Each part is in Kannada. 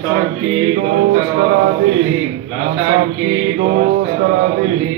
लाल साहब की दोस्त करा दी लाल साहब की दोस्त करा दी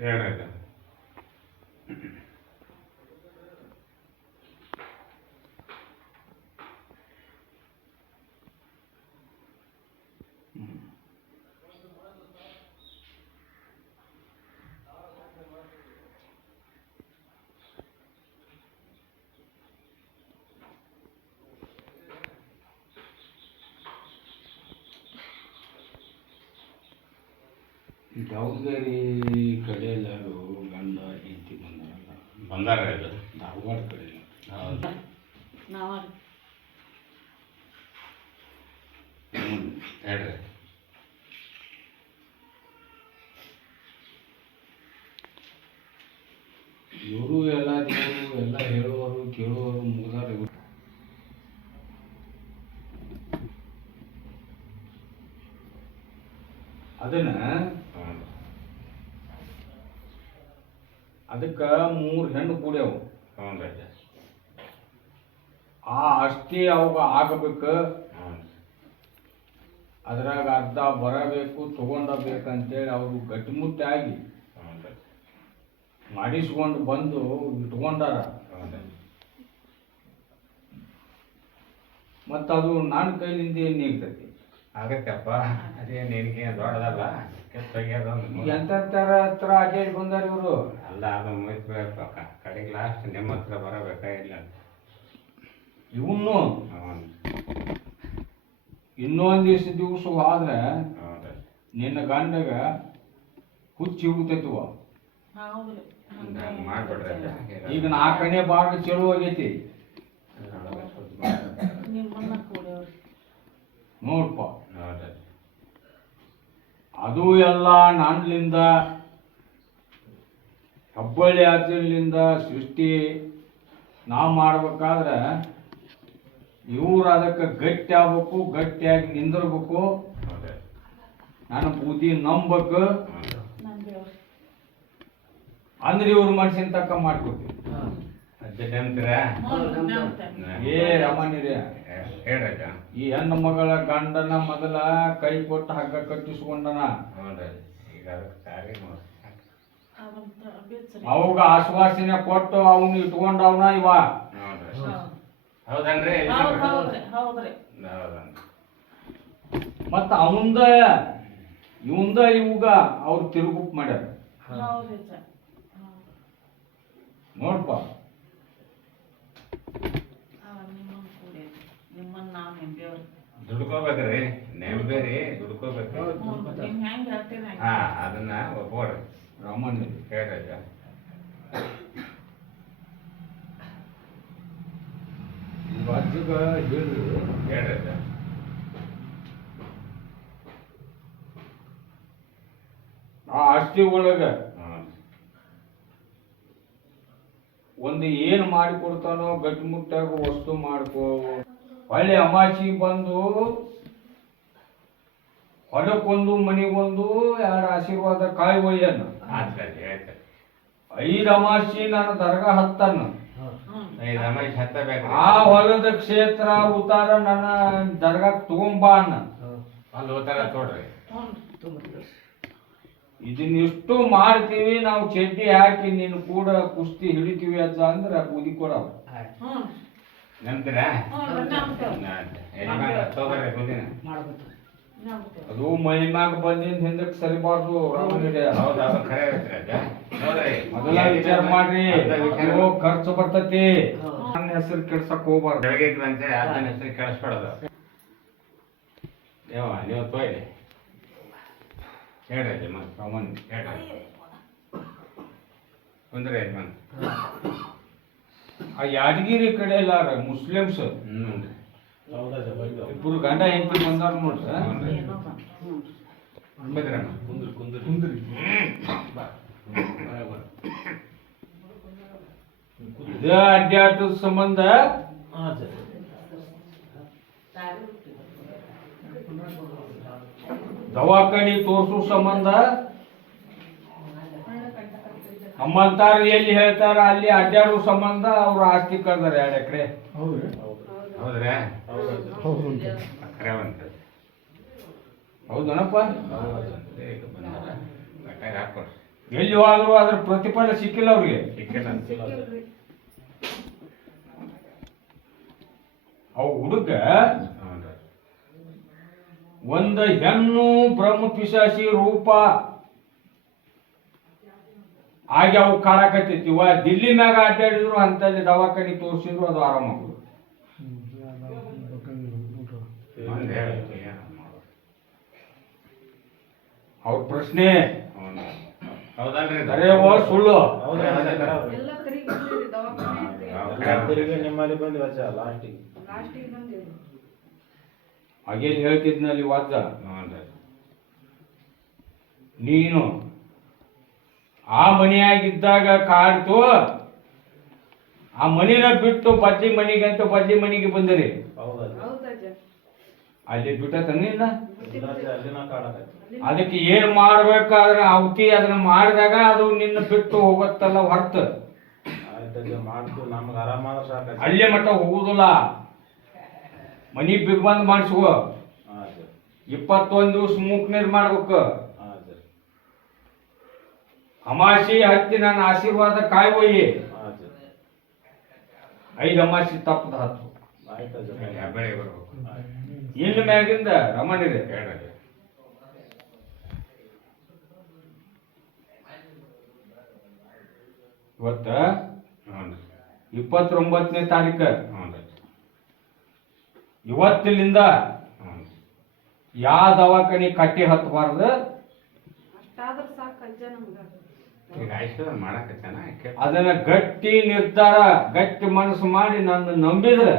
ಹೇಳ್ರಿ ದಾವಣಗೆರೆ ಕಡೆ ಎಲ್ಲರೂ ಗಂಡ ಹೆಂಡತಿ ಬಂದಾರಲ್ಲ ಬಂದಾರ ಇದು? ಧಾರವಾಡ ಕಡೆ ಹೌದು ನಾವ ಹ್ಮ್. ಹೇಳ್ರಿ ಇವರು ಎಲ್ಲ ದೇವರು ಎಲ್ಲ ಹೇಳುವರು ಕೇಳುವರು ಮುಗಿದಾರ ಇವರು ಅದನ್ನ ಹ್ಞೂ ಅದಕ್ಕೆ ಮೂರು ಹೆಣ್ಣು ಕೂಡ್ಯಾವು. ಹ್ಞೂ ಆ ಅಷ್ಟೇ ಅವಾಗ ಆಗಬೇಕು. ಅದ್ರಾಗ ಅರ್ಧ ಬರಬೇಕು ತಗೊಂಡಬೇಕಂತೇಳಿ ಅವರು ಗಟ್ಟಿಮುಟ್ಟಾಗಿ ಮಾಡಿಸ್ಕೊಂಡು ಬಂದು ಇಟ್ಕೊಂಡಾರ. ಮತ್ತದು ನನ್ನ ಕೈಲಿಂದ ಏನು ನೀಗ್ತೈತಿ? ಆಗತ್ತಪ್ಪ. ಅದೇ ನಿನಗೆ ದೊಡ್ಡದಲ್ಲ. ಕೆತ್ತಾಗ್ಯದ ಎಂತರ ಹತ್ರ ಅಡ್ಡಾಡಿ ಬಂದಾರ ಇವರು? ಅಲ್ಲ ಅದು ಮುಗಿಸ್ಬೇಕು ಕಡೆಗೆ ಲಾಸ್ಟ್ ನಿಮ್ಮ ಹತ್ರ ಬರಬೇಕಾಗಿಲ್ಲ ಇವನು? ಹ್ಞೂ ಇನ್ನೊಂದಿಷ್ಟು ದಿವಸ ಆದ್ರೆ ನಿನ್ನ ಗಂಡಗ ಹುಚ್ಚಿ ಹುಡ್ತೈತವ. ಈಗ ನಾಲ್ಕನೇ ಭಾಗ ಚಲೋ ಆಗೈತಿ. ನೋಡ್ಪ. ಅದು ಎಲ್ಲ ನಾನ್ಲಿಂದ ಹಬ್ಬಳ್ಳಿ ಆಚರಣೆಯಿಂದ ಸೃಷ್ಟಿ ನಾವು ಮಾಡ್ಬೇಕಾದ್ರೆ ಇವ್ರು ಅದಕ್ಕೆ ಗಟ್ಟಿ ಆಗ್ಬೇಕು ಗಟ್ಟಿಯಾಗಿ ನಿಂದಿರ್ಬೇಕು. ನನ್ನ ಬೂದಿ ನಂಬಬೇಕು ಅಂದ್ರೆ ಇವ್ರ ಮನ್ಸಿನ ತಕ್ಕ ಮಾಡ್ಕೊತೀವಿ. ಏ ರಮಣಿರೇ. ಹೇಳ್ರಕ್ಕ ಈ ಹೆಣ್ಣು ಮಗಳ ಗಂಡನ ಮೊದಲ ಕೈ ಕೊಟ್ಟು ಹಗ್ಗ ಕಟ್ಟಿಸ್ಕೊಂಡನ. ಹ್ಞೂ ರೀ ಈಗ ಅದಕ್ಕೆ ಸಾರಿ ನೋಡಿ. ಅವಾಗ ಆಶ್ವಾಸನೆ ಕೊಟ್ಟು ಅವನು ಇಟ್ಕೊಂಡವನ ಇವ. ಹೌದನ್ರಿ? ಮತ್ತ ಅವಂದ ಇವಂದ ಇವಾಗ ಅವ್ರು ತಿರುಗುಪ್ ಮಾಡ್ಯಾರ. ಹೌದ್ರಿ ಸರ್. ಹೌದ್. ನೋಡ್ಪ ದುಡ್ಕೋಬೇಕ್ರಿ. ನೆಂಬೇರಿ ದುಡ್ಕೋಬೇಕು ಹಾ ಅದನ್ನ ಒಪ್ಕೊಡ್ರಿ ರಮಣಿ ಹೇಳ್ರಿ ಆ ಆಸ್ತಿ ಒಳಗ ಒಂದು ಏನು ಮಾಡಿ ಕೊಡ್ತಾನೋ ಗಟ್ಟಿಮುಟ್ಟಾಗ ವಸ್ತು ಮಾಡ್ಕೋ ಹೊಳ್ಳಿ ಅಮಾಸಿ ಬಂದು ಹೊಲಕ್ಕೊಂದು ಮನೆಗೊಂದು ಯಾರ ಆಶೀರ್ವಾದ ಕಾಯಿ ಒಯ್ಯನ ಐದು ಅಮಾಸಿ ನಾನು ದರ್ಗಾ ಹತ್ತನ್ನು. ಆ ಹೊಲದ ಕ್ಷೇತ್ರ ಉತ್ತಾರ ನನ್ನ ದರ್ಗಾ ತಗೊಂಬಾ ಅನ್ನ. ಇದನ್ನಿಷ್ಟು ಮಾಡ್ತೀವಿ ನಾವು ಚಡ್ಡಿ ಹಾಕಿ ನೀನು ಕೂಡ ಕುಸ್ತಿ ಹಿಡಿತೀವಿ ಅಜ್ಜ ಅಂದ್ರೆ ಬೂದಿ ಕೊಡವ. ತಗೋಬರ್ರಿ ಅದು ಮೈಮ್ಯಾಗ ಬಂದಿಂದ ಹಿಂದಕ್ಕೆ ಸರಿಬಾರ್ದು ರಾಮನಿಗೆ ಹೌದಾ ಖರೆ ಮೊದಲ ವಿಚಾರ ಮಾಡ್ರಿ. ಖರ್ಚು ಬರ್ತತಿ. ನನ್ನ ಹೆಸರು ಕೆಡ್ಸಕ್ ಹೋಗ್ಬಾರ್ದು. ಬೆಳಗ್ಗೆ ಅದನ್ನ ಹೆಸರು ಕೇಳಿಸ್ಕೊಡೋದು ಯಾವ ನೀವು ತೋಯ್ರಿ ಹೇಳ್ರಿ ಯಜಮಾನ್ ಸಾಮಾನ್ಯ ಹೇಳ್ರಿ. ಕುಂದ್ರಿ ಆ ಯಾದಗಿರಿ ಕಡೆ ಎಲ್ಲಾರ ಮುಸ್ಲಿಮ್ಸ್. ಹ್ಞೂ ಇಬ್ರು ಗಂಡ ಹೆಂಡತಿ ಬಂದಾರ ನೋಡ್ರಿ. ಕುಂದ್ರಿ ಕುಂದ್ರಿ. ಇದ ಅಡ್ಡಾಟದ ಸಂಬಂಧ. ದವಾಖಾನಿ ತೋರ್ಸು ಸಂಬಂಧ. ನಮ್ಮಂತಾರ ಎಲ್ಲಿ ಹೇಳ್ತಾರ ಅಲ್ಲಿ ಅಡ್ಡಾಡೋ ಸಂಬಂಧ ಅವ್ರು ಆಸ್ತಿ ಕಳ್ದಾರ ಎರಡು ಎಕರೆ. ಹೌದ್ರಿ? ಹೌದನಪ್ಪ ಎಲ್ಲಿ ಹೋದ್ರು ಅದ್ರ ಪ್ರತಿಫಲ ಸಿಕ್ಕಿಲ್ಲ ಅವ್ರಿಗೆ. ಸಿಕ್ಕಿಲ್ಲ ಅವು ಹುಡುಗ ಒಂದ ಒಂದು ಹೆಣ್ಣು ಬ್ರಹ್ಮ ಪಿಶಾಸಿ ರೂಪ ಆಗಿ ಅವು ಕಾಡಕತ್ತೈತಿ ಇವ ದಿಲ್ಲಿ ಮ್ಯಾಗ ಅಡ್ಡಾಡಿದ್ರು ಅಂತಲ್ಲಿ ದವಾಖಾನೆ ತೋರಿಸಿದ್ರು ಅದು ಆರಾಮ ಅವ್ರ ಪ್ರಶ್ನೆ? ಕರೆಯವ ಸುಳ್ಳು. ನಿಮ್ಮಲ್ಲಿ ಲಾಸ್ಟಿಗೆ ಹಾಗೇನ್ ಹೇಳ್ತಿದ್ನಲ್ಲಿ ವಾದ ನೀನು ಆ ಮನೆಯಾಗಿದ್ದಾಗ ಕಾಡ್ತು ಆ ಮನಿನ ಬಿಟ್ಟು ಬದ್ಲಿ ಮನೆಗೆ ಅಂತ ಬದ್ಲಿ ಮನೆಗೆ ಬಂದಿರಿ. ಅಲ್ಲಿ ಬಿಟ್ಟ ತಂದಿಲ್ಲ ಅದಕ್ಕೆ ಏನ್ ಮಾಡ್ಬೇಕಾದ್ರೆ ಅವತಿ ಅದನ್ನ ಮಾಡಿದಾಗ ಅದು ನಿನ್ನ ಬಿಟ್ಟು ಹೋಗತ್ತಲ್ಲ ಹೊರತು. ಅಲ್ಲೇ ಮಟ್ಟ ಹೋಗುದಿಲ್ಲ. ಮನಿ ಬಿಗ್ ಬಂದ್ ಮಾಡಿಸ್ಕೋ. ಇಪ್ಪತ್ತೊಂದು ದಿವ್ಸ ಮೂಕ್ ನೀರ್ ಮಾಡ್ಬೇಕು. ಅಮಾಸಿ ಹತ್ತಿ ನನ್ನ ಆಶೀರ್ವಾದ ಕಾಯ್ಬೋಯಿ? ಐದು ಅಮಾಸಿ ತಪ್ಪದ ಹತ್ತು. ಬರ್ಬೇಕು. ಇನ್ನು ಮ್ಯಾಗಿಂದ ರಮಣಿದೆ ಹೇಳ್ರಿ ಇವತ್ತ ಇಪ್ಪತ್ತೊಂಬತ್ತನೇ ತಾರೀಕ. ಹ್ಞೂ ಇವತ್ತಿನಿಂದ ಯಾವ ದವಾಖಾನೆ ಕಟ್ಟಿ ಹತ್ತಬಾರ್ದು? ಈಗ ಆಯ್ತು ಮಾಡಕ್ಕೆ ಚೆನ್ನಾಗಿ ಅದನ್ನ ಗಟ್ಟಿ ನಿರ್ಧಾರ ಗಟ್ಟಿ ಮನಸ್ಸು ಮಾಡಿ ನನ್ನ ನಂಬಿದ್ರೆ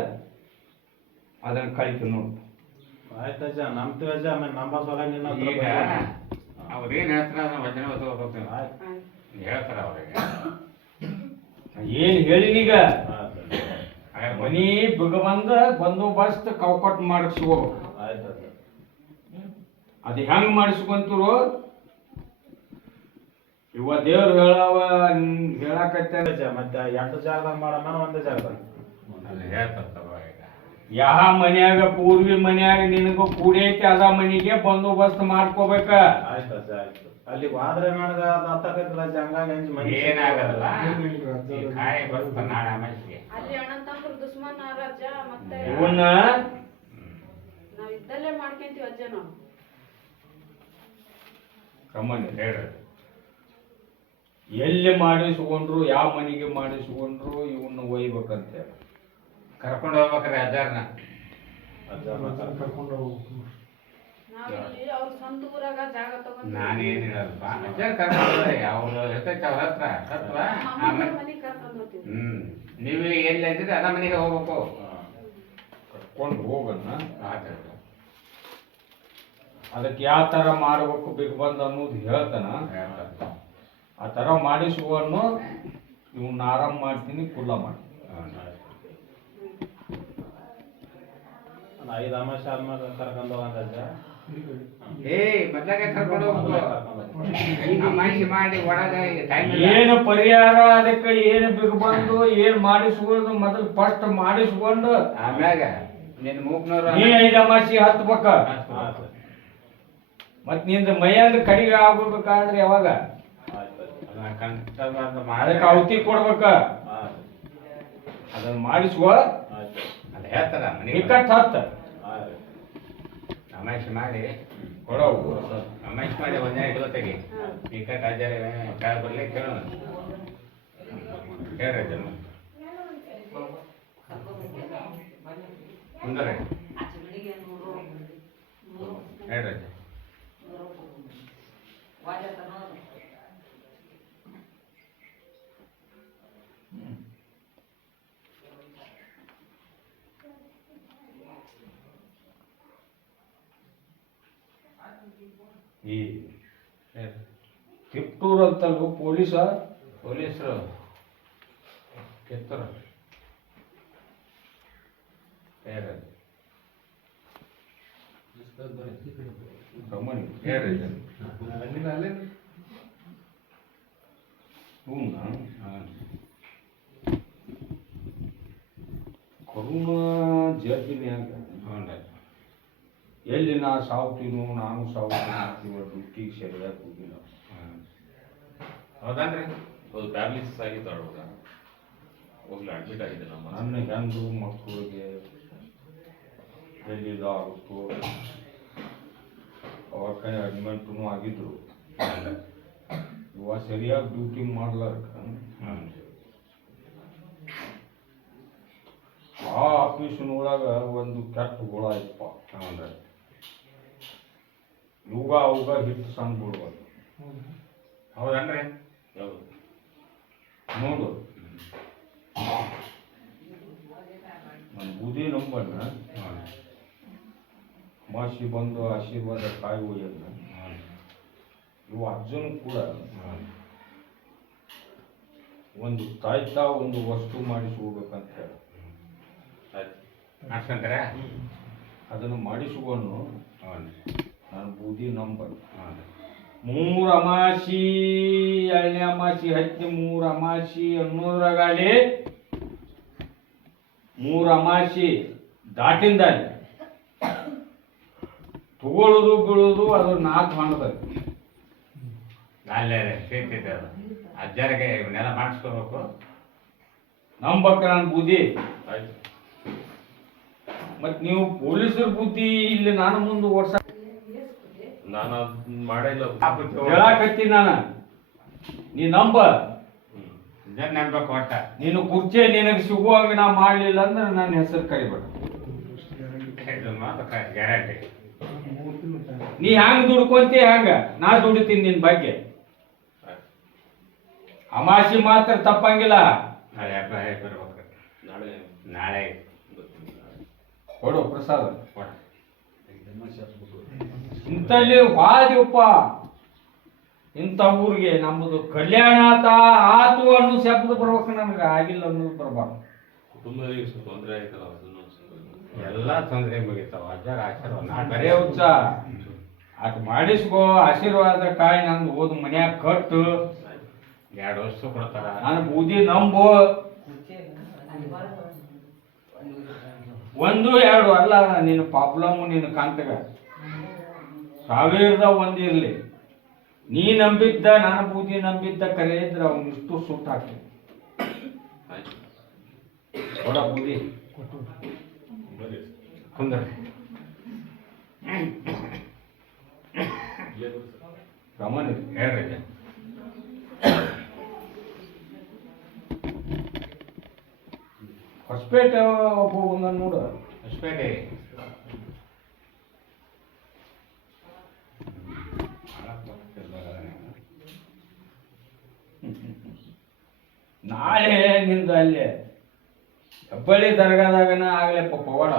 ಅದನ್ನ ಕಳಿತು ನೋಡು. ಆಯ್ತಜ್ಜ ನಂಬ್ತೀವಿ ಅಜ್ಜ ಆಮೇಲೆ ನಂಬ ಸಲ ನಿನ್ನ ಹತ್ರ ಈಗ ಬರ್ತೀವಿ. ಅವ್ರು ಏನು ಹೇಳ್ತಾರ ಅದನ್ನ ವಚನ ಓದ್ಕೋಬೇಕು ಆಯ್ತು. ಹೇಳ್ತಾರ ಅವ್ರಿಗೆ? ಏನ್ ಹೇಳಿನೀಗ ಆಯ್ತಜ್ಜ ಹಾಗಾದ್ರೆ ಮನಿ ಬಿಗಬಂದ ಬಂದೋಬಸ್ತ್ ಕೌಕಟ್ ಮಾಡಿಸ್ಕೋ ಅದ್ ಅದು ಹೆಂಗ್ ಮಾಡಿಸ್ಕೊಂತಿರು ಇವ ದೇವ್ರು ಹೇಳವ ಹೇಳಕತ್ತ ಮತ್ತೆ ಎರಡು ಜಾಗದಾಗ ಮಾಡೋಣ ಒಂದೇ ಜಾಗದಾಗ ಯಾವ ಮನ್ಯಾಗ ಪೂರ್ವಿ ಮನ್ಯಾಗ ನಿನಗೂ ಕೂಡೈತಿ ಅದ ಮನಿಗೆ ಬಂದೋಬಸ್ತ್ ಮಾಡ್ಕೋಬೇಕ. ಆಯ್ತಜ್ಜ ಆಯ್ತು. ಅಲ್ಲಿ ವಾದ್ರೆ ಮಾಡಿದ ಅಜ್ಜ ಹಂಗಾಗಿ ಅಂಜು ಮನೆ ಏನಾಗಲ್ಲ. ಈ ಕಾಯಿ ಬರುತ್ತೆ ನಾಳೆ ಅಮಾಸಿಗೆ ಅಲ್ಲಿ ಅಣ್ಣ ತಮ್ಮರು ದುಶ್ಮನ್ ಅಜ್ಜ ಮತ್ತೆ ಇವನ್ನ ನಾವ್ ಇದ್ದಲ್ಲೇ ಮಾಡ್ಕೊಂತೀವಿ ಅಜ್ಜ ನಾವು. ಕಮ್ಮನ್ ಹೇಳ್ರಿ. ಎಲ್ಲಿ ಮಾಡಿಸ್ಕೊಂಡ್ರು ಯಾವ ಮನೆಗೆ ಮಾಡಿಸ್ಕೊಂಡ್ರು ಇವನ್ನ ಒಯ್ಬೇಕಂತೆ ಕರ್ಕೊಂಡು ಹೋಗ್ಬೇಕ್ರಿ ಅಜ್ಜಾರ್ನ ಅಜ್ಜ ಕರ್ಕೊಂಡು ಹೋಗ್ಬೇಕು ನಾನೇನು ಹೇಳಲ್ಪ ಅಜ್ಜಾರ್ ಕರ್ಕೊಂಡು ಅವ್ರು ಇರ್ತೈತೆ ಅವ್ರ ಹತ್ರ ಆಮೇಲೆ ಮನೆಗ್ ಕರ್ಕೊಂಡ್ ಹೋಗ್ತೀವಿ. ಹ್ಮ್. ನೀವು ಎಲ್ಲಿ ಅಂತಿದ್ರೆ ಅದ ಮನೆಗೆ ಹೋಗ್ಬೇಕು. ಕರ್ಕೊಂಡು ಹೋಗನ್ನ ಆಯ್ತು ಅದಕ್ಕೆ ಯಾವ ತರ ಮಾಡ್ಬೇಕು ಬಿಗ್ ಬಂದ್ ಅನ್ನೋದು ಹೇಳ್ತಾನ. ಹೇಳ್ತಾರೆ. ಆ ತರ ಮಾಡಿಸುವನ್ನು ಇವನ್ನ ಆರಾಮ್ ಮಾಡ್ತೀನಿ ಕುಲ್ಲ ಮಾಡ್ತೀನಿ. ಐದು ಅಮಾಸೆ ಆದ್ಮೇಲೆ ಕರ್ಕೊಂಡು ಹೋಗಂತ ಮಾಡಿ ಏನು ಪರಿಹಾರ ಅದಕ್ಕೆ ಏನು ಬಿಗ್ಬಂದು ಏನ್ ಮಾಡಿಸ್ಕೊಂಡು ಮೊದಲು ಫಸ್ಟ್ ಮಾಡಿಸ್ಕೊಂಡು ಆಮ್ಯಾಗ ನೀ ಐದು ಅಮಾಸಿ ಹತ್ಬೇಕ. ಮತ್ನಿಂದ ಮೈಯಂದ ಕಡಿಗೆ ಆಗ್ಬೇಕಾದ್ರೆ ಯಾವಾಗ? ಅದಕ್ಕೆ ಔತಿ ಕೊಡ್ಬೇಕ. ಅದನ್ನ ಮಾಡಿಸುವ ಅಲ್ಲ ಹೇಳ್ತಾರ ಮನೆ ನಿಕ್ಕಟ್ ಹತ್ತ. ರಮೇಶ್ ಮಾಡಿ. ಕೊಡವು ರಮೇಶ್ ಮಾಡಿ ಒಂದೇ ಇಟ್ಕೋತೆಗೆ. ಈ ಕಟ್ ಅಜ್ಜಾರೆ ಕಾಳ ಬರ್ಲಿ ಕೇಳೋಣ. ಹೇಳ್ರಿ ಜನ್ಮ ಮುಂದರೆ ಹೇಳ್ರಿ ಅಜ್ಜ ನೂರು ವಾಜ ತನೋದು ಈ ತಿಪ್ಟೂರು ಅಂತ ಪೊಲೀಸ? ಪೊಲೀಸರು. ಕಿತ್ತೂರು. ಅಜ್ಜ ಹ್ಞೂ ಹಾಂ ಕರುಣ ಜಡ್ಜಿನ್ಯಾಗ ಹ್ಞೂ ರೀ ಎಲ್ಲಿ ನಾ ಸಾವ್ತೀನೋ ನಾನು ಸಾವ್ತೀನಿ ಡ್ಯೂಟಿಗೆ ಸರಿಯಾಗಿ ಹೋಗಿಲ್ಲ. ಹೌದನ್ರಿ ಹೌದು ಪ್ಯಾರಲಿಸಿಸ್ ಆಗಿತ್ತು ಅವಾಗ. ಹೋಗ್ಲಿ ಅಡ್ಮಿಟ್ ಆಗಿದೆ ನಮ್ಮ ನನ್ನ ಹೆಂಡು ಮಕ್ಕಳಿಗೆ ಎಲ್ಲಿದ ಆಗುತ್ತೋ ಅವ್ರ ಕೈ ಅಡ್ಮಿಂಟೂ ಆಗಿದ್ರು. ಇವಾಗ ಸರಿಯಾಗಿ ಡ್ಯೂಟಿ ಮಾಡ್ಲಾರ್ಕ. ಆ ಆಫೀಸಿನೊಳಗ ಒಂದು ಕೆಟ್ಟ ಹುಳ ಇಪ್ಪ ಹ್ಞೂ ರೀ ಇವಾಗ ಅವಾಗ ಹಿಟ್ಟು ಸಣ್ಣ ಬಿಡ್ಬೋದು ಹೌದನ್ರಿ ನೋಡು. ನನ್ನ ಬುದ್ಧಿ ನಂಬಣ್ಣ. ಮಾಸಿ ಬಂದು ಆಶೀರ್ವಾದ ಕಾಯಿ ಹೋಗ್ಯದ ಇವು ಅಜ್ಜನು ಕೂಡ ಒಂದು ತಾಯ್ತಾ ಒಂದು ವಸ್ತು ಮಾಡಿಸ್ಕೋಬೇಕಂತ ಹೇಳಿ. ಆಯ್ತು. ಅದನ್ನು ಮಾಡಿಸುವನು ಹ್ಞೂ ನಾನು ಬೂದಿ ನಂಬರ್ ಮೂರ ಅಮಾಸಿ ಎರಡನೇ ಅಮಾಸಿ ಹತ್ತಿ ಮೂರು ಅಮಾಸಿ ಅನ್ನೋದ್ರಾಗಲಿ ಮೂರ ಅಮಾಸಿ ದಾಟಿಂದ ತಗೊಳ್ಳೋದು ಬೀಳೋದು ಅದು ನಾಲ್ಕು ಹಣ್ಣದ ಅಲ್ಲೇ ಇದೆ ಅದು. ಅಜ್ಜಾರಿಗೆ ಇವನ್ನೆಲ್ಲ ಮಾಡಿಸ್ಕೋಬೇಕು. ನಂಬಕ್ಕ ನನ್ನ ಬುದ್ಧಿ ಆಯ್ತು. ಮತ್ ನೀವು ಪೊಲೀಸರ ಬುದ್ಧಿ ಇಲ್ಲಿ ನಾನು ಮುಂದೆ ಓಡ್ಸ ನಾನು ಅದನ್ನ ಮಾಡೇ ಇಲ್ಲ. ಆ ಬುದ್ಧಿ ಹೋಗ್ಲಿ. ಹೇಳಾಕತ್ತೀನಿ ನಾನು. ನೀ ನಂಬ. ಇದನ್ನ ಒಟ್ಟ ನೀನು ಕುರ್ಚಿ ನಿನಗೆ ಸಿಗುವಾಗ ನಾ ಮಾಡಲಿಲ್ಲ ಅಂದ್ರೆ ನನ್ನ ಹೆಸರು ಕರಿಬೇಡ. ಗ್ಯಾರಂಟಿ. ನೀ ಹ್ಯಾಂಗ ದುಡ್ಕೊಂತಿ ಹ್ಯಾಂಗ? ನಾ ದುಡಿತೀನಿ ನಿನ್ ಬಗ್ಗೆ. ಅಮಾಸಿ ಮಾತ್ರ ತಪ್ಪಂಗಿಲ್ಲ. ನಾಳೆ ಹಬ್ಬ ಹೇಳಿ ಬರ್ಬೇಕು? ನಾಳೆ. ನಾಳೆ. ಕೊಡು ಪ್ರಸಾದ. ಕೊಡ. ಇಂಥಲ್ಲಿ ವಾದ್ಯಪ್ಪ ಇಂಥ ಊರಿಗೆ ನಮ್ಮದು ಕಲ್ಯಾಣ ಆತ ಆತು ಅನ್ನೋ ಶಬ್ದ ಬರ್ಬೇಕು ನಮ್ಗೆ ಆಗಿಲ್ಲ ಅನ್ನೋದು ಬರಬಾರ್ದು. ಕುಟುಂಬದಲ್ಲಿ ಸ್ವಲ್ಪ ತೊಂದರೆ ಆಯ್ತಲ್ಲ ಎಲ್ಲ ತೊಂದರೆ ಮುಗಿತಾವ ಅಜ್ಜಾರ ಆಶೀರ್ವಾದ. ನಾ ಬರೇ ಹುಚ್ಚ. ಅದು ಮಾಡಿಸ್ಕೋ ಆಶೀರ್ವಾದ ಕಾಯಿ ನಂದು ಓದ್ ಮನ್ಯಾಗ ಕಟ್ಟು. ಎರಡು ವರ್ಷ ಕೊಡ್ತಾರ. ನಾನು ಬೂದಿ ನಂಬು. ಒಂದು ಎರಡು ಅಲ್ಲ ನಿನ್ನ ಪ್ರಾಬ್ಲಮ್ ನಿನ್ನ ಕಂತಗ ಸಾವಿರದ ಒಂದಿರಲಿ ನೀ ನಂಬಿದ್ದ ನಾನು ಬೂದಿ ನಂಬಿದ್ದ ಕರೆ ಇದ್ರೆ ಅವನಿಷ್ಟು ಸುಟ್ಟು ಹಾಕಿ ಆಯ್ತು ಕೊಡ ಬೂದಿ. ಕುಂದ್ರ. ಹೇಳ್ರಿ. ಹೊಸಪೇಟೆ ಒಬ್ಬ ಒಂದನ್ನು ನೋಡು. ಹೊಸಪೇಟೆ. ನಾಳೆ ನಿಂದು ಅಲ್ಲಿ? ಹೆಬ್ಬಳ್ಳಿ ದರ್ಗಾದಾಗನ ಆಗಲೇ ಪವಾಡ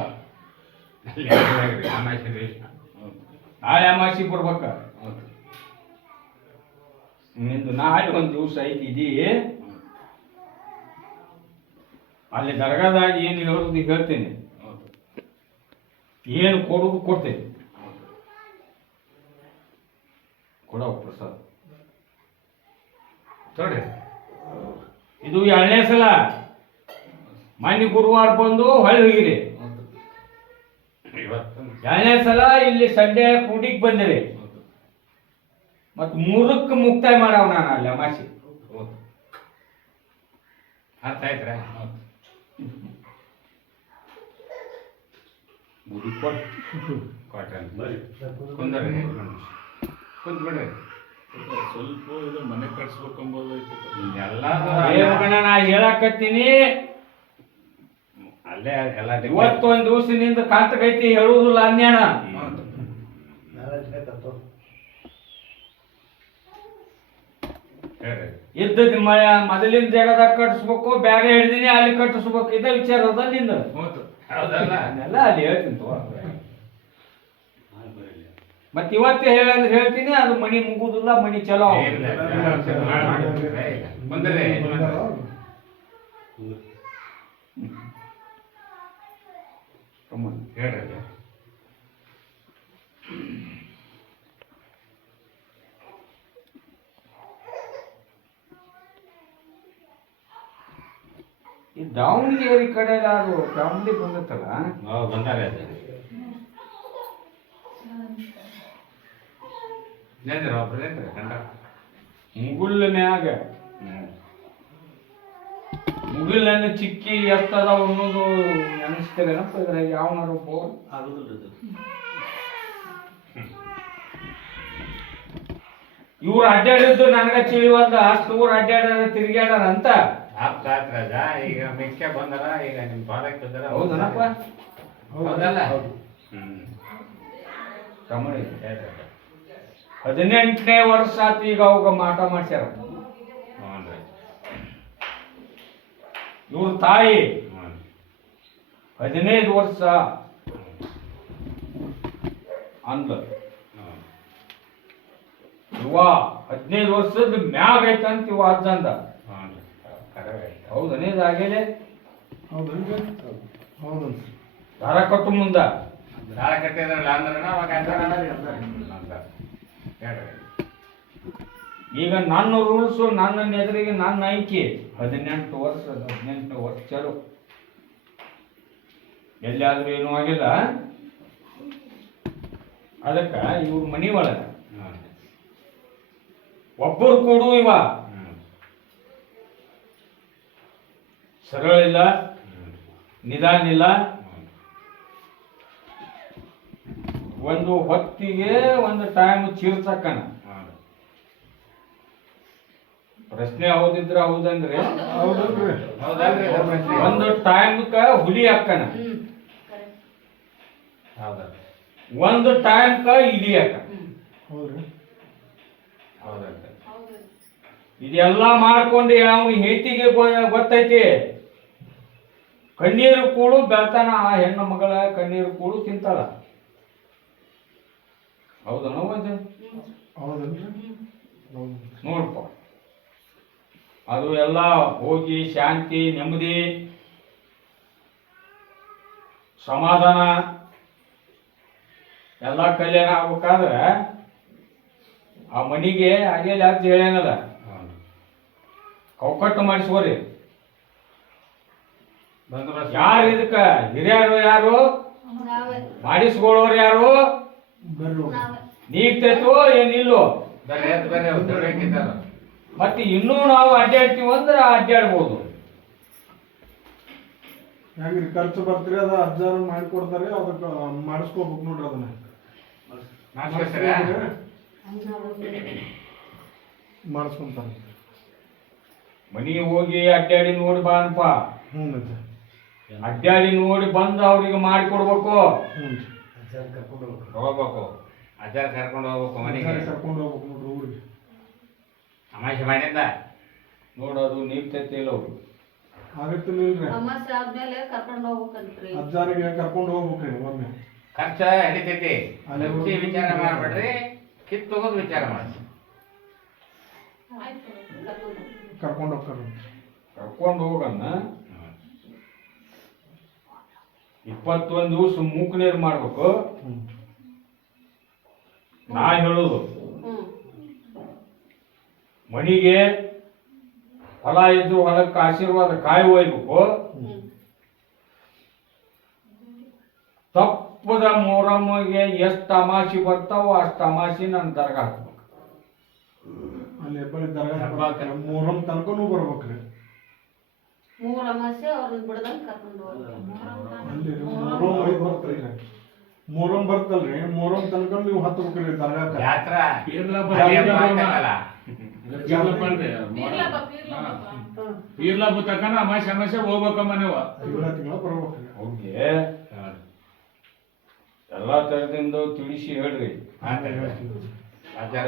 ದಿವ್ಸ. ನಾಳೆ ಅಮಾಸಿ ಬರ್ಬೇಕ. ನಿಂದು ನಾಳೆ ಒಂದು ದಿವಸ ಐತಿ ಇದೀ ಅಲ್ಲಿ ದರ್ಗಾದಾಗ ಏನು ಹೇಳೋದು ಹೇಳ್ತೀನಿ. ಏನು ಕೊಡೋದು ಕೊಡ್ತೇನೆ. ಕೊಡೋ ಪ್ರಸಾದ್. ನೋಡ್ರಿ ಇದು ಎರಡನೇ ಸಲ. ಮನೆ ಗುರುವಾರ ಬಂದು ಹೊಳೆ ಹೋಗಿರಿ. ಎರಡನೇ ಸಲ ಇಲ್ಲಿ ಸಂಡೆ ಕೂಡಿಗೆ ಬಂದಿರಿ. ಮತ್ ಮೂರಕ್ಕೆ ಮುಕ್ತಾಯ ಮಾಡವ ನಾನು ಅಲ್ಲಿ ಅಮಾಸಿ. ಅರ್ಥ ಆಯ್ತ್ರ? ಕುಂತ್ ಬಿಡ್ರಿ. ಸ್ವಲ್ಪ ಇದು ಮನೆ ಏ ಮಗನ ನಾ ಹೇಳಕತ್ತೀನಿ. ಅಲ್ಲೇ ಎಲ್ಲ ಇವತ್ತೊಂದ್ ದಿವಸದಿಂದ ಕಾಂತಕೈತಿ ಹೇಳುವುದಿಲ್ಲ ಅನ್ಯಾಣ ಇದ್ದದ ಮೊದಲಿನ ಜಾಗದಾಗ ಕಟ್ಟಿಸ್ಬೇಕು ಬ್ಯಾರೆ ಹಿಡ್ದಿನಿ ಅಲ್ಲಿ ಕಟ್ಟಿಸ್ಬೇಕು ಇದ ವಿಚಾರ ಅದ ನಿಂದ? ಹೌದಲ್ಲ? ಅಲ್ಲಿ ಹೇಳ್ತೀನಿ ತಗೋ. ಮತ್ ಇವತ್ತೇ ಹೇಳಂದ್ರೆ ಹೇಳ್ತೀನಿ ಅದು ಮಣಿ ಮುಗುದಿಲ್ಲ ಮಣಿ ಚಲೋ ಈ ದಾವಣಗೆರೆ ಕಡೆ ಅದು ದಾವಣಗೆರೆ ಬಂದತ್ತಲ್ಲ? ಬಂದಾರೆ ಏನ್ರಿ ಒಬ್ರೇನ್ರಿ ಗಂಡ. ಮುಗುಲ್ ಮ್ಯಾಗ ಮುಗಿಲನ್ನು ಚಿಕ್ಕಿ ಎತ್ತದ ಅನ್ನೋದು ನೆನೆಸ್ತೀರೇನಪ್ಪ ಇದ್ರಾಗ? ಯಾವನಾರು ಬೋರ್ ಇವ್ರು ಅಡ್ಡಾಡಿದ್ದು ನನಗ ತಿಳಿವಲ್ದ ಅಷ್ಟು ಊರು ಅಡ್ಡಾಡ್ಯಾರ ತಿರ್ಗ್ಯಾಡಾರ ಅಂತ? ರಾಜ ಈಗ ಮಿಕ್ಕ ಬಂದರ ಈಗ ನಿಮ್ ಪಾದಕ್ಕೆ ಬಂದರ ಹೌದನಪ್ಪ? ಹೌದಲ್ಲ? ಹ್ಮ್. ಹೇಳ್ರಿ. ರಾಜ. ಹದಿನೆಂಟನೇ ವರ್ಷ ಆತು ಈಗ ಅವಾಗ ಮಾಟ ಮಾಡ್ಸ್ಯಾರ. ಇವ್ರ ತಾಯಿ ಹದಿನೈದು ವರ್ಷ ಅಂದ. ಇವ ಹದಿನೈದು ವರ್ಷದ ಮ್ಯಾಗ ಐತಂತ ಇವ ಅಜ್ಜ ಅಂದ. ಹೌದು ಕರೆ ಆಯ್ತು ಹೌದನೇ ಹೌದನ್ರಿ ದಾರ ಕಟ್ಟು ಮುಂದ. ದಾರ ಕಟ್ಟಿದ್ರಲ್ಲ ಅಂದಾರ. ಈಗ ನನ್ನ ರೂಲ್ಸು, ನನ್ನ ಎದುರಿಗೆ ನನ್ನ ಆಯ್ಕೆ. ಹದಿನೆಂಟು ವರ್ಷ ಹದಿನೆಂಟು ವರ್ಷ, ಚಲೋ. ಏನೂ ಆಗಿಲ್ಲ. ಅದಕ್ಕ ಇವ್ರ ಮನಿ ಒಳಗೆ. ಒಬ್ಬರು ಕೂಡು ಇವ. ಸರಳ ಇಲ್ಲ, ನಿಧಾನ ಇಲ್ಲ ಹ್ಞೂ ಒಂದು ಹೊತ್ತಿಗೆ ಒಂದು ಟೈಮ್ ಚೀರ್ತಕ್ಕನ ಪ್ರಶ್ನೆ ಹೌದಿದ್ರ ಹೌದಂದ್ರೆ? ಒಂದು ಟೈಮ್ಕ ಹುಲಿ ಅಕ್ಕನ ಒಂದು ಟೈಮ್ಕ ಇಲಿ ಅಕ್ಕ ಇದೆಲ್ಲ ಮಾಡ್ಕೊಂಡು ಅವನು ಹೆಂಡತಿಗೆ ಗೊತ್ತೈತಿ? ಕಣ್ಣೀರು ಕೂಳು ಬೆಳ್ತಾನ ಆ ಹೆಣ್ಣು ಮಗಳ ಕಣ್ಣೀರು ಕೂಳು ತಿಂತಾಳ. ಹೌದು ನೋಡಪ್ಪ ಅದು? ಎಲ್ಲ ಹೋಗಿ ಶಾಂತಿ ನೆಮ್ಮದಿ ಸಮಾಧಾನ ಎಲ್ಲ ಕಲ್ಯಾಣ ಆಗ್ಬೇಕಾದ್ರೆ ಆ ಮನಿಗೆ ಅಗೇ ಅಂತ ಹೇಳೇನಲ್ಲ. ಕೌಕಟ್ಟು ಮಾಡಿಸ್ಕೋರಿ. ಯಾರು ಇದಕ್ಕ? ಹಿರಿಯರು ಯಾರು? ಮಾಡಿಸ್ಕೊಳ್ಳೋರು ಯಾರು? ನೀಗ್ತೈತೋ ಏನಿಲ್ಲೋ ಮತ್ತೆ ಇನ್ನೂ ನಾವು ಅಡ್ಡಾಡ್ತೀವಿ ಅಂದ್ರೆ ಅಡ್ಡಾಡ್ಬೋದು. ಹೆಂಗ್ರಿ ಖರ್ಚು ಬರ್ತೀರಿ ಅದ ಅಬ್ಸರ್ವ್ ಮಾಡಿಕೊಡ್ತಾರೆ ಅದಕ್ಕೆ ಮಾಡಿಸ್ಕೋಬೇಕು ನೋಡ್ರಿ ಅದನ್ನ. ಮಾಡ್ಸ್ಕೊತೀರಾ ಮಾಡಿಸ್ಕೊಂತಾರೆ. ಮನಿಗೆ ಹೋಗಿ ಅಡ್ಡಾಡಿ ನೋಡಿ ಬಾ ಅನ್ಪ ಹ್ಞೂ ಅಡ್ಡಾಡಿ ನೋಡಿ ಬಂದು ಅವ್ರಿಗೆ ಮಾಡಿಕೊಡ್ಬೇಕು. ಹ್ಞೂ ಹೋಗ್ಬೇಕು. ಅಜ್ಜಾರ್ ಕರ್ಕೊಂಡು ಹೋಗ್ಬೇಕು ಮನೆಗೆ. ಕರ್ಕೊಂಡು ಹೋಗ್ಬೇಕು ನೋಡ್ರಿ ಊರಿಗೆ. ಅಮಾಶೆ ಮಾಡಿದ್ದ ನೋಡೋದು ನೀಗ್ತೈತಿ ಇಲ್ಲ ಅವ್ರು. ಆಗತ್ತಿಲ್ಲ ಇಲ್ರಿ? ಅಮಾಸೆ ಆದ್ಮೇಲೆ ಕರ್ಕೊಂಡು ಹೋಗ್ಬೇಕಂತ್ರಿ. ಅಜ್ಜಾರಿಗೆ ಕರ್ಕೊಂಡು ಹೋಗ್ಬೇಕ್ರಿ ಒಮ್ಮೆ. ಖರ್ಚ ಹಿಡಿತೈತಿ ವಿಚಾರ ಮಾಡ್ಬೇಡ್ರಿ. ಕಿತ್ ತಗೋದು ವಿಚಾರ ಮಾಡಿ ಆಯ್ತು ಕರ್ಕೊಂಡು ಕರ್ಕೊಂಡು ಹೋಗ್ತಾರೆ ಕರ್ಕೊಂಡು ಹೋಗನ್ನ? ಇಪ್ಪತ್ತೊಂದು ದಿವಸ ಮೂಕ್ ನೀರು ಮಾಡ್ಬೇಕು. ನಾ ಹೇಳುದು. ಮಣಿಗೆ ಹೊಲ ಇದ್ದು ಹೊಲಕ್ಕೆ ಆಶೀರ್ವಾದ ಕಾಯಿ ಒಯ್ಬೇಕು. ತಪ್ಪದ ಮೊಹರಮ್ಗೆ ಎಷ್ಟು ತಮಾಷೆ ಬರ್ತಾವೋ ಅಷ್ಟು ತಮಾಷೆ ನನ್ನ ದರ್ಗ ಹಾಕ್ಬೇಕು ಅಲ್ಲಿ ಹೆಬ್ಬಳ್ಳಿ ದರ್ಗಾ ಮೂರಂ ತನಕನೂ ಬರ್ಬೇಕ್ರಿ. ಮೂರ್ ಅಮಾಸೆ ಅವ್ರನ್ನ ಬಿಡದಂಗ್ ಕರ್ಕೊಂಡು ಹೋಗ್ತಾರೆ ಅಲ್ಲಿ ಮೂರಂ ಐದ್ ಬರ್ತೈತ್ರಿ ಮೂರಂ ಬರ್ತಲ್ರಿ ಮೂರಂ ತನಕ ನೀವು ಹತ್ಬೇಕ್ರಿ ದರ್ಗಾಕ ಜಾತ್ರ ಪೀರ್ಲಪ್ಪ ಪೀರ್ಲಪ್ಪ ಪೀರ್ಲಪ್ಪ ಪೀರ್ಲ ಬುತ್ತಕನ ಅಮಾಸೆ ಅಮಾಸೆ ಹೋಗ್ಬೇಕಮ್ಮ ನೀವು. ತಿಂಗಳ ತಿಂಗಳ ಬರ್ಬೇಕ್ರಿ ಅವ್ರಿಗೆ ಎಲ್ಲ ತರದಿಂದ ತಿಳಿಸಿ ಹೇಳ್ರಿ. ಆಚಾರ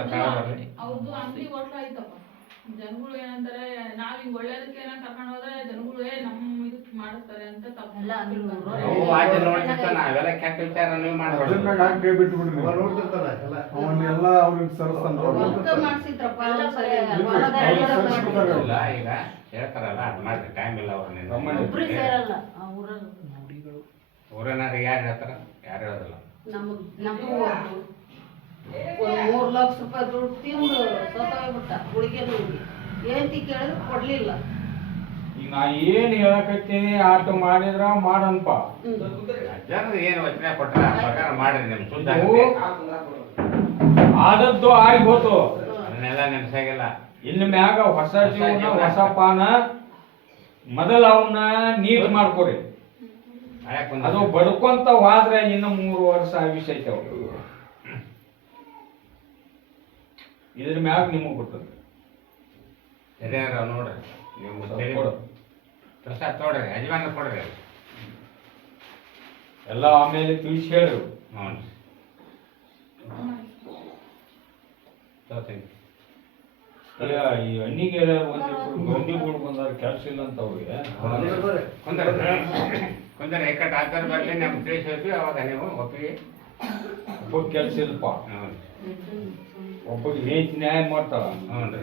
ಅವ್ರದ್ದು ಅಂಗಡಿ ಹೋಟ್ಲ ಐತಪ್ಪ. ಜನಗಳು ಏನಂತಾರೆ ನಾವ್ ಹಿಂಗ್ ಒಳ್ಳೇದಕ್ಕೆ ಏನೋ ಕರ್ಕೊಂಡು ಹೋದ್ರೆ ಜನಗಳು ಏ ನಮ್ ಇದಕ್ ಮಾಡಿಸ್ತಾರೆ ಅಂತ ತಪ್ಪು ಆಚೆ ನೋಡ್ತಿರ್ತಾನ ಅವೆಲ್ಲ ಕೆಟ್ಟ ವಿಚಾರ ನೀವು ಅವನ್ನೆಲ್ಲ ಅವ್ರಿಗೆ ಸರಸ್ತಾನ ಮಾಡ್ಸಿದ್ರಪ್ಪ. ಇಲ್ಲ ಈಗ ಹೇಳ್ತಾರಲ್ಲ ಅದ್ ಮಾಡ್ರಿ ಟೈಮ್ ಇಲ್ಲ ಅವ್ರ ರಮಣ. ಒಬ್ರಿಗೆ ಸೇರಲ್ಲ ಯಾರು ಹೇಳ್ತಾರ? ಯಾರು ಹೇಳೋದಿಲ್ಲ. ನಮಗ್ ನಮಗೂ ಒಂದು ಮೂರು ಲಕ್ಷ ರೂಪಾಯಿ ದುಡ್ಡು ತಿಂದು ಸತ್ತೋಗ್ಬಿಟ್ಟ ಹುಡುಗಿ ನುಂಗಿ ಏಂತಿ ಕೇಳಿದ್ರು ಕೊಡ್ಲಿಲ್ಲ. ಈಗ ನಾ ಏನ್ ಹೇಳಕತ್ತೀನಿ ಆಟ ಮಾಡಿದ್ರ ಮಾಡನ್ಪ. ಜನರು ಏನು ವಚನೆ ಕೊಟ್ರ ಆ ಪ್ರಕಾರ ಮಾಡ್ರಿ ನಿಮ್ ಸುದ್ದ ಆದದ್ದು ಆಗಿ ಹೋತು. ಅದನ್ನೆಲ್ಲ ನೆನ್ಸಾಗಿಲ್ಲ. ಇನ್ನು ಮ್ಯಾಗ ಹೊಸ ಜೀವನ ಹೊಸ ಪಾನ. ಮೊದಲ ಅವನ್ನ ನೀಟ್ ಮಾಡ್ಕೊರಿ. ಅದು ಬಂದ ಬಡ್ಕೊಂತ ಹೋದ್ರೆ ಇನ್ನು ಮೂರು ವರ್ಷ ಆಯುಷ್ಯ ಐತೆ ಅವ್ರು ಇದ್ರ ಮ್ಯಾಗ ನಿಮಗೆ ಬಿಟ್ಟದ ಹಿರಿಯರ ನೋಡ್ರಿ. ನೀವು ಸ್ವಲ್ಪ ಕೊಡು. ಪ್ರಸಾದ್ ಯಜಮಾನ ಕೊಡ್ರಿ. ಎಲ್ಲ ಆಮೇಲೆ ತಿಳಿಸಿ ಹೇಳ್ರಿ. ಹ್ಞೂ ಈ ಹಣ್ಣಿಗೆ ಗೌಂಡಿ ಗಳು ಬಂದಾರ ಕೆಲಸ ಇಲ್ಲ ಅಂತ ಅವ್ರಿಗೆ. ಕುಂದರ ಕುಂದರ ಏಕಟ್ ಆತರ ಬರ್ಲಿ ನಮ್ಗೆ ತಿಳಿಸಿ ಹೇಳ್ತೀವಿ ಅವಾಗ ನೀವು ಒಪ್ಪಿಗೆ ಒಪ್ಪಿಗೆ ಕೆಲಸ ಇಲ್ಲಪ್ಪ. ಹ್ಞೂ ಒಬ್ಬಗೆ ಹೇಗ್ ನ್ಯಾಯ ಮಾಡ್ತಾಳ. ಹ್ಞೂ ರೀ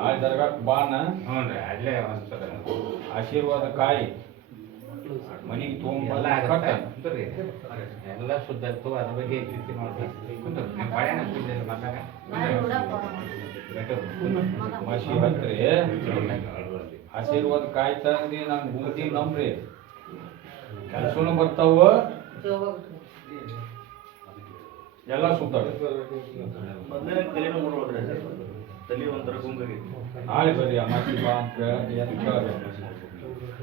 ಆ ದರ್ಗಾಕ್ ಬಾನ. ಹ್ಞೂ ರೀ ಅಲ್ಲೇ ಒಂದ್ಸಲ. ಆಶೀರ್ವಾದ ಕಾಯಿ. ಮನಿಗೆ ತೊಗೊಂಬಲ್ಲ ಎಲ್ಲ ಶುದ್ಧ ಇತ್ತು ಅದ್ರ ಬಗ್ಗೆ ಚಿಂತೆ ಮಾಡ್ರಿ. ಕುಂದ್ರು ನಿಮ್ಮ ಮಸಿ ಹತ್ರಿ. ಆಶೀರ್ವಾದ ಕಾಯ್ತಾ ತಂದಿ ನಮ್ಮ ಬುದ್ಧಿ ನಂಬ್ರಿ. ಕೆಲ್ಸನು ಬರ್ತಾವ. ಎಲ್ಲ ತಲೆನೂ ಸರ್ ತಲೆ ಒಂಥರ ಗುಂಗಾಗಿ ನಾಳೆ ಬರ್ರಿ ಅಮಾಸಿ ಬಾ ಅಂತ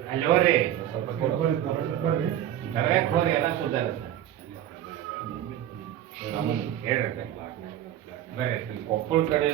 ಅಲ್ಲಿ ಸ್ವಲ್ಪ ಎಲ್ಲ ಹೇಳ್ರಿ ಬರ್ರಿ ಕೊಪ್ಪಳ ಕಡೆ